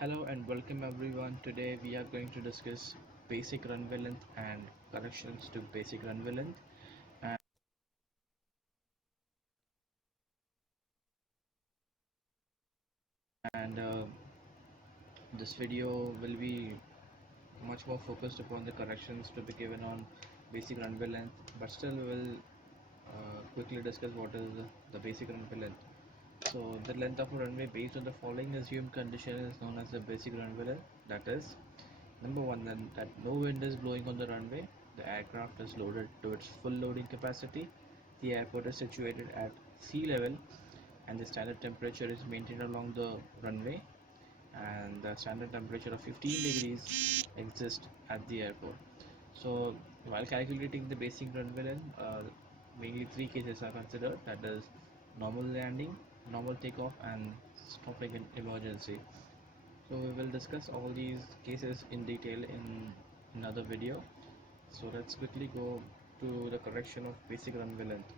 Hello and welcome everyone. Today we are going to discuss basic runway length and corrections to basic runway length. And this video will be much more focused upon the corrections to be given on basic runway length, but still we will quickly discuss what is the basic runway length. So the length of a runway based on the following assumed condition is known as the basic runway length. That is, number one, then that no wind is blowing on the runway, the aircraft is loaded to its full loading capacity, the airport is situated at sea level, and the standard temperature is maintained along the runway, and the standard temperature of 15 degrees exists at the airport. So while calculating the basic runway length, mainly three cases are considered, that is normal landing, normal takeoff, and stopping in emergency. So we will discuss all these cases in detail in another video. So let's quickly go to the correction of basic runway length.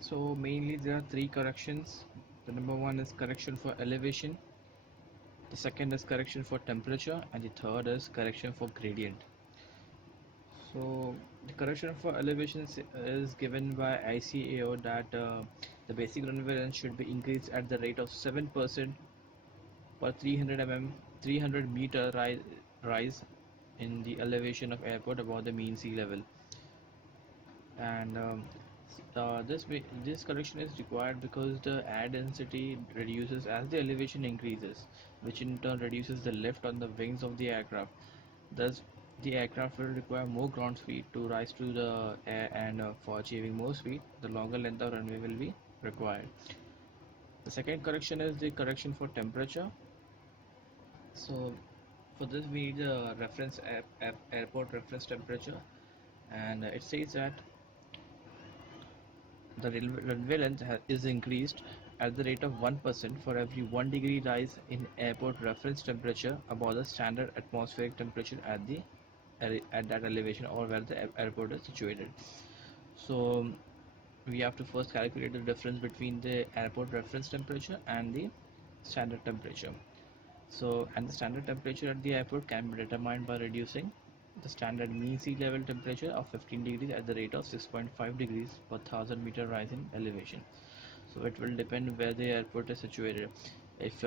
So mainly there are three corrections. The number one is correction for elevation, the second is correction for temperature, and the third is correction for gradient. So the correction for elevation is given by ICAO that the basic runway length should be increased at the rate of 7% per 300 meter rise in the elevation of airport above the mean sea level. And this correction is required because the air density reduces as the elevation increases, which in turn reduces the lift on the wings of the aircraft. Thus, the aircraft will require more ground speed to rise to the air, and for achieving more speed, the longer length of runway will be required. The second correction is the correction for temperature. So, for this, we need the airport reference temperature, and it says that the runway length is increased at the rate of 1% for every 1 degree rise in airport reference temperature above the standard atmospheric temperature at that elevation or where the airport is situated. So we have to first calculate the difference between the airport reference temperature and the standard temperature. So, and the standard temperature at the airport can be determined by reducing the standard mean sea level temperature of 15 degrees at the rate of 6.5 degrees per 1000-meter rise in elevation. So it will depend where the airport is situated. If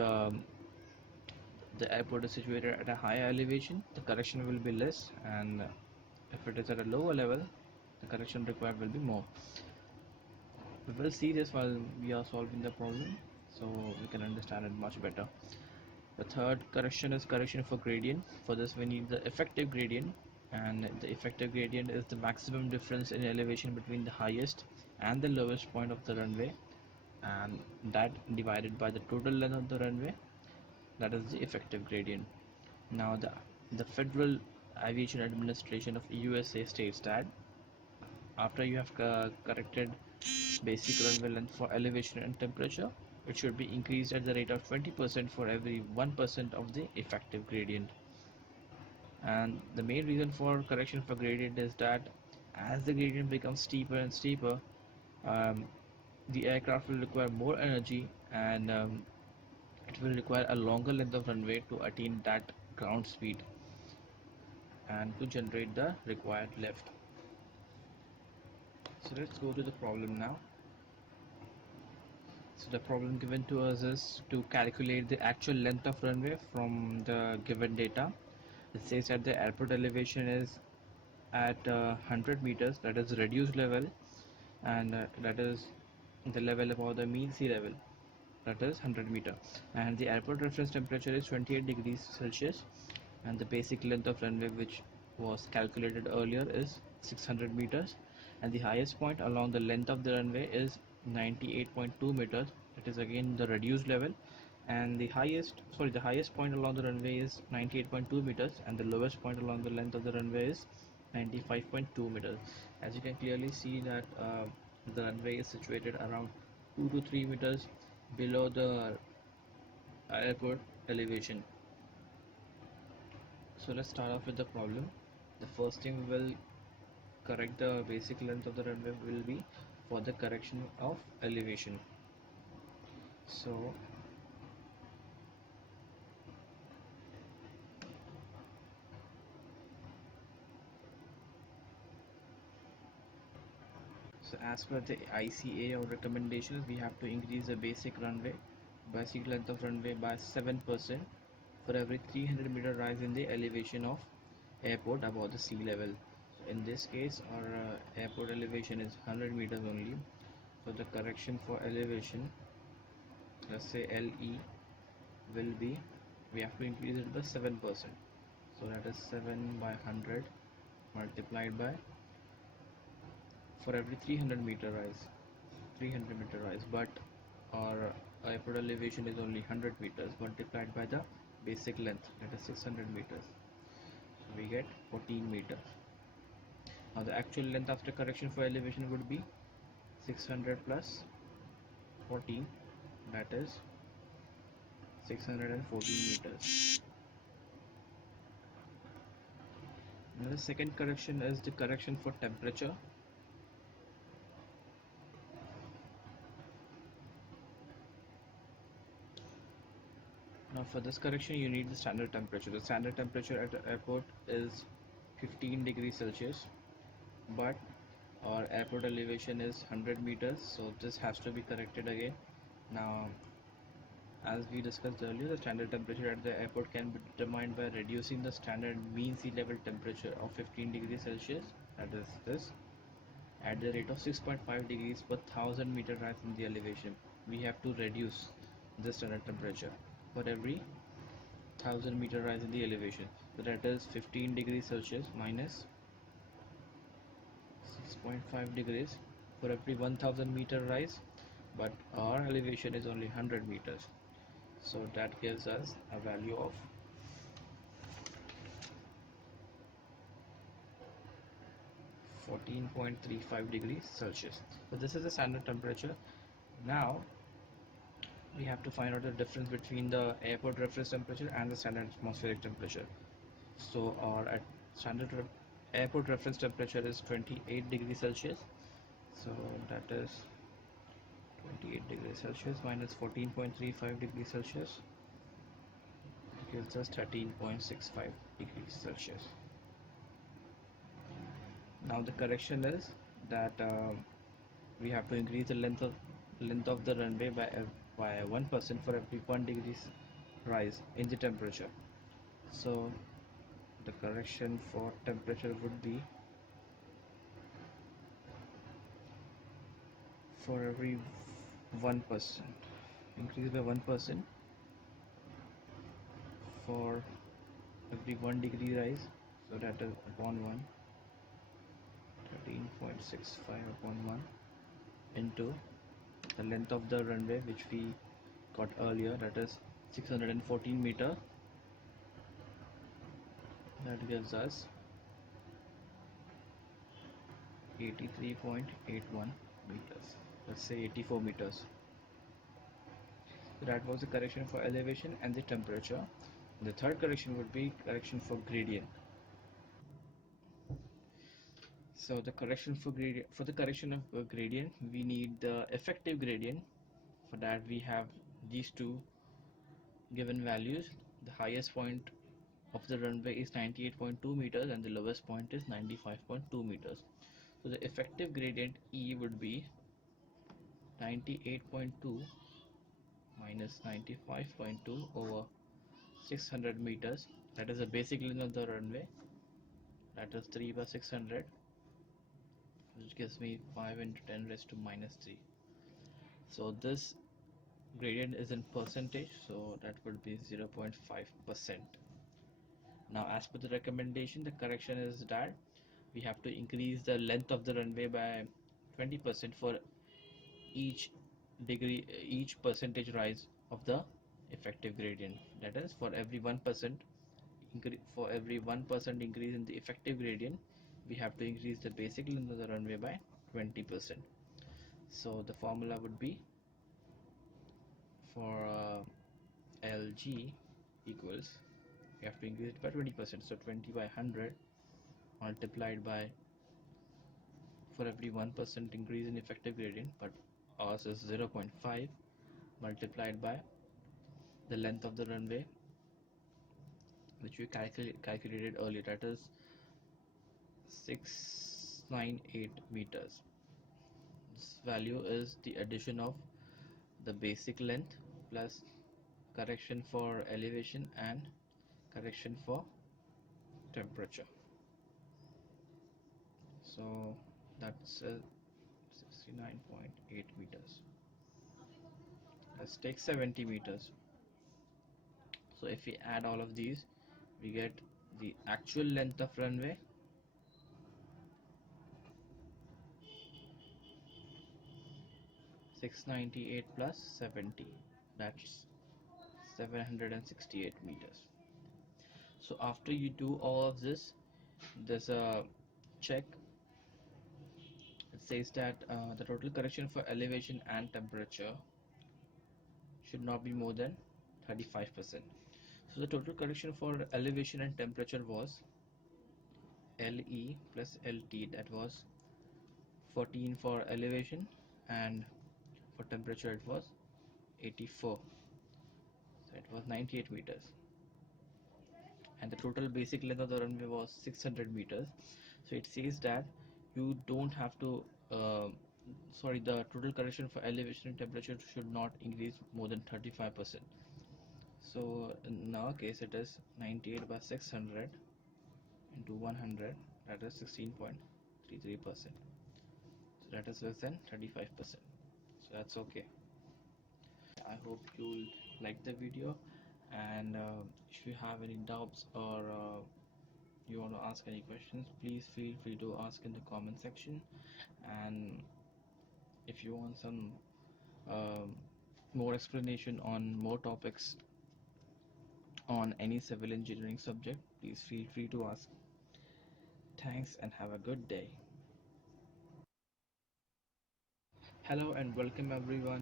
the airport is situated at a higher elevation, the correction will be less, and if it is at a lower level, the correction required will be more. We will see this while we are solving the problem, so we can understand it much better. The third correction is correction for gradient. For this we need the effective gradient, and the effective gradient is the maximum difference in elevation between the highest and the lowest point of the runway, and that divided by the total length of the runway, that is the effective gradient. Now the Federal Aviation Administration of USA states that after you have corrected basic runway length for elevation and temperature, it should be increased at the rate of 20% for every 1% of the effective gradient. And the main reason for correction for gradient is that as the gradient becomes steeper and steeper, um, the aircraft will require more energy, and it will require a longer length of runway to attain that ground speed and to generate the required lift. So let's go to the problem now. So the problem given to us is to calculate the actual length of runway from the given data. It says that the airport elevation is at 100 meters, that is reduced level, and that is the level above the mean sea level, that is 100 meter, and the airport reference temperature is 28 degrees Celsius, and the basic length of runway which was calculated earlier is 600 meters, and the highest point along the length of the runway is 98.2 meters, that is again the reduced level, and the highest point along the runway is 98.2 meters, and the lowest point along the length of the runway is 95.2 meters. As you can clearly see that the runway is situated around 2 to 3 meters below the airport elevation. So let's start off with the problem. The first thing we will correct the basic length of the runway will be for the correction of elevation. So So as per the ICA or recommendations, we have to increase the basic length of runway by 7% for every 300-meter rise in the elevation of airport above the sea level. So in this case, our airport elevation is 100 meters only. So the correction for elevation, let's say LE, will be, we have to increase it by 7%. So that is 7 by 100 multiplied by, for every 300-meter rise, but our airport elevation is only 100 meters multiplied by the basic length, that is 600 meters. So we get 14 meters. Now the actual length after correction for elevation would be 600 plus 14, that is 614 meters. Now the second correction is the correction for temperature. Now for this correction you need the standard temperature. The standard temperature at the airport is 15 degrees Celsius, but our airport elevation is 100 meters, so this has to be corrected again. Now as we discussed earlier, the standard temperature at the airport can be determined by reducing the standard mean sea level temperature of 15 degrees Celsius, that is this, at the rate of 6.5 degrees per 1000-meter rise in the elevation. We have to reduce the standard temperature for every 1000-meter rise in the elevation. So that is 15 degrees Celsius minus 6.5 degrees for every 1000-meter rise, but our elevation is only 100 meters. So that gives us a value of 14.35 degrees Celsius. So this is the standard temperature. Now we have to find out the difference between the airport reference temperature and the standard atmospheric temperature. So our standard airport reference temperature is 28 degrees Celsius. So that is 28 degrees Celsius minus 14.35 degrees Celsius gives us 13.65 degrees Celsius. Now the correction is that we have to increase the length of the runway by 1% for every 1 degree rise in the temperature. So the correction for temperature would be, for every 1%, increase by 1% for every 1 degree rise, so that is upon 1, 13.65 upon 1 into the length of the runway which we got earlier, that is 614 meter. That gives us 83.81 meters, let's say 84 meters. So that was the correction for elevation and the temperature. The third correction would be correction for gradient. So the correction for gradient, for the correction of gradient, we need the effective gradient. For that we have these two given values. The highest point of the runway is 98.2 meters and the lowest point is 95.2 meters. So the effective gradient E would be 98.2 minus 95.2 over 600 meters. That is the basic length of the runway. That is 3 by 600, which gives me 5 into 10 raised to minus 3. So this gradient is in percentage, so that would be 0.5%. Now as per the recommendation, the correction is that we have to increase the length of the runway by 20% for each percentage rise of the effective gradient. That is, for every 1% increase in the effective gradient, we have to increase the basic length of the runway by 20%. So the formula would be, for LG equals, we have to increase it by 20%, so 20 by 100 multiplied by, for every 1% increase in effective gradient, but ours is 0.5, multiplied by the length of the runway which we calculated earlier, that is 698 meters. This value is the addition of the basic length plus correction for elevation and correction for temperature. So that's 69.8 meters. Let's take 70 meters. So if we add all of these, we get the actual length of runway, 698 plus 70, that's 768 meters. So after you do all of this, there's a check. It says that the total correction for elevation and temperature should not be more than 35%. So the total correction for elevation and temperature was LE plus LT, that was 14 for elevation, and for temperature it was 84, so it was 98 meters, and the total basic length of the runway was 600 meters. So it says that you don't have to sorry, the total correction for elevation and temperature should not increase more than 35%. So in our case it is 98 by 600 into 100, that is 16.33%. So that is less than 35%. So that's okay. I hope you'll like the video, and if you have any doubts or you want to ask any questions, please feel free to ask in the comment section. And if you want some um, more explanation on more topics on any civil engineering subject, please feel free to ask. Thanks and have a good day. Hello and welcome everyone